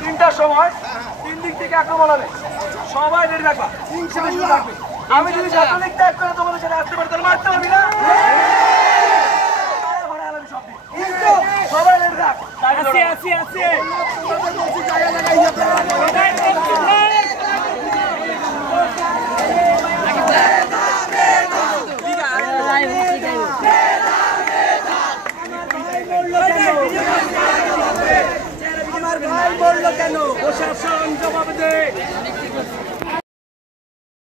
তিনটার সময় তিন দিক থেকে আক্রমণ হবে, সবাই রেডি থাকবা। আমি যদি ছাত্রলীগটা এক করে তোমাদের সাথে আসতে পারি তাহলে মারতে পারবি না।